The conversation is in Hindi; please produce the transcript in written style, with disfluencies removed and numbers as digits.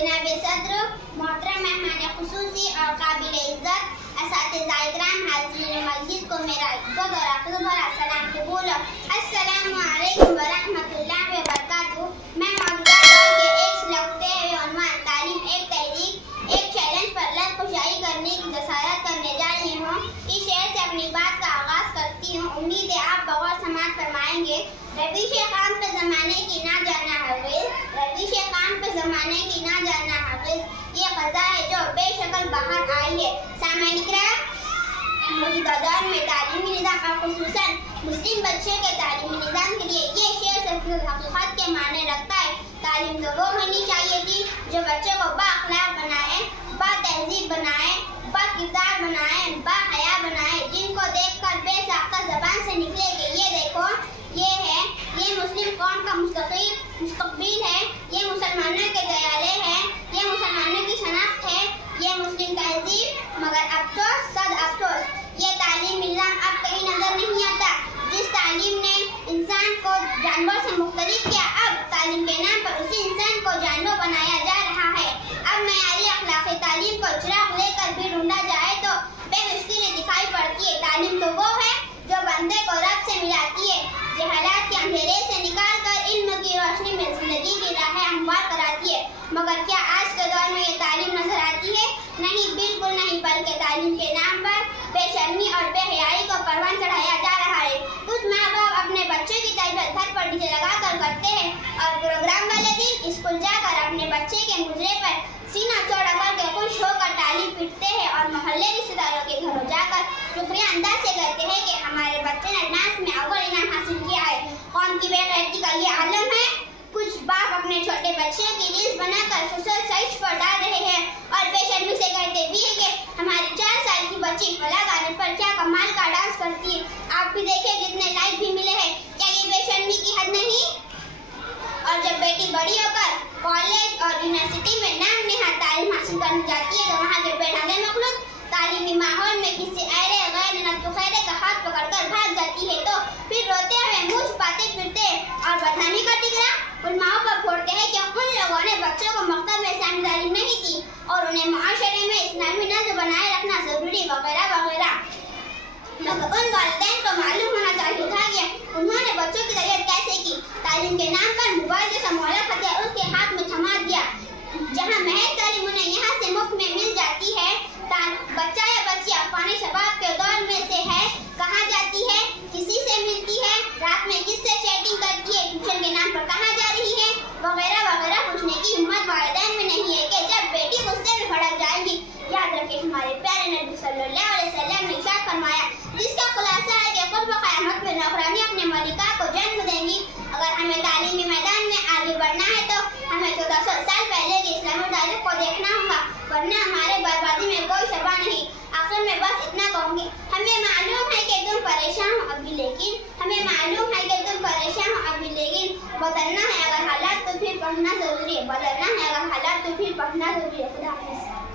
जनाब सदर, मोहतरम मेहमान खुसूसी और काबिल इज्जत असातिज़ा इकराम, हाज़रीन मस्जिद को मेरा इज्जत और आखिर भरा सलाम कबूल। अस्सलामु अलैकुम व रहमतुल्लाहि व बरकातुहू। मैं मौजूदा दौर के एक सिलसिले हुए उन्वान तालीम एक तहरीक एक चैलेंज पर लफ्ज़ करने की जसारत करने जा रही हूँ। इस शेर से अपनी बात का आगाज करती हूँ। उम्मीद है आप बगौर समाअत फरमाएंगे। रवीश खान पे ज़माने की ना जाना हरगिज़, रवीश खान पे ज़माने की ना जाना हरगिज़, ये क़ज़ा है जो बेशकल बाहर आई है। सामईन इकराम, मौजूदा दौर में तालीमी निज़ाम और खुसूसन मुस्लिम बच्चे के तालीमी निज़ाम के लिए ये शेर सिर्फ हकीकत के माने रखता है। तालीम तो वो होनी चाहिए थी जो बच्चे को बाअखलाक बनाए, बातहज़ीब बनाए, बाकिरदार बनाए, बाहया बनाए, जिनको देखकर बेसाख्ता ज़बान से निकले कि ये देखो ये है, ये मुस्लिम कौम का मुस्तक़बिल है, ये मुसलमानों के दयाले हैं, ये मुसलमानों की शनाख्त है, ये मुस्लिम तहज़ीब। मगर अफसोस सद अफसोस, ये तालीम निज़ाम अब कहीं नजर नहीं आता। जिस तालीम ने इंसान को जानवर से मुख्तलिफ किया, अब तालीम के नाम पर उसी इंसान को जानवर बनाया जा रहा है। अब मयारी अखलाक़ी तालीम को चिराग लेकर भी ढूंढा जाए तो बेमुश्किल दिखाई पड़ती है। तालीम तो वो है जो बंदे को रब से मिलाती है, जहालत के अंधेरे से निकाल कर इल्म की रोशनी में जिंदगी की राहें हमवार कराती है। मगर क्या आज के दौर में ये तालीम नजर आती है? नहीं, बिल्कुल नहीं। बल्कि तालीम के नाम पर बेशर्मी और बेहयाई को परवान चढ़ाया जा रहा है। कुछ माँ बाप अपने बच्चे की तरबियत घर पर डीजे लगा कर करते हैं और प्रोग्राम वाले दिन स्कूल जाकर अपने बच्चे के मुजरे पर सीना चौड़ा करके खुश होकर ताली पीटते हैं और मोहल्ले रिश्तेदारों के घरों जाकर शुक्रिया अंदाज से कहते हैं कि हमारे बच्चे ने डांस में अव्वल इनाम हासिल किया है। कौम की बेगैरती का ये आलम है। कुछ बाप अपने छोटे बच्चे की लिस्ट बनाकर सोशल साइट्स पर डाल रहे हैं और बेशर्मी से कहते भी है कि हमारी 4 साल की बच्ची फला गाने पर क्या कमाल का डांस करती है। आप भी देखें कितने लाइक भी मिले हैं। क्या ये बेशर्मी की हद नहीं? और जब बेटी बड़ी होकर कॉलेज और यूनिवर्सिटी में नाम नेहाद तालीम हासिल करने जाती है तो वहाँ के बेढंगे मखलूक तालीमी माहौल में किसी ऐरे गैर नतुखैरे का हाथ पकड़कर भाग जाती है तो फिर रोते हुए मुंह छुपाते फिरते और बदनामी का टिकरा उलमाओं पर फोड़ते हैं कि उन लोगों ने बच्चों को मकतब में इस्लामी तालीम नहीं दी और उन्हें मुआशरे में इस्लामी नज़्म बनाए रखना जरूरी वगैरह वगैरह। मगर उन वालिदैन को मालूम होना चाहिए था कि उन्होंने बच्चों की तरबियत कैसे की। तालीम के नाम पर मोबाइल जैसा मोहल्ला हथियार उसके हाथ में थमा दिया। जहाँ महज तालीम उन्हें यहाँ से मुफ्त में मिल जाती है, बच्चा या बच्ची अफगानी शबाब के दौर में से है, कहाँ जाती है, किसी से मिलती है, रात में किससे चैटिंग करती है, ट्यूशन के नाम पर कहाँ जा रही है, वगैरह वगैरह पूछने की हिम्मत वालिदैन में नहीं है कि जब बेटी गुस्से में भड़क जाएगी। याद रखें, हमारे प्यारे नबी सल्लल्लाहु अलैहि वसल्लम ने इरशाद फरमाया, जिसका खुलासा है कि खुद क़यामत में नौकरानी अपने मलिका को जन्म देंगी। अगर हमें तालीमी मैदान में आगे बढ़ना है तो हमें 1400 साल पहले की इस्लामी तारीख को देखना होगा, वरना हमारे बर्बादी में कोई शबा नहीं। आखिर में बस इतना कहूँगी, हमें मालूम है कि तुम परेशान हो अभी, लेकिन हमें मालूम है कि तुम परेशान हो अभी, लेकिन बदलना है अगर हालात तो फिर पढ़ना जरूरी है, बदलना है अगर हालात तो फिर पढ़ना जरूरी है। खुदा हाफ़िज़।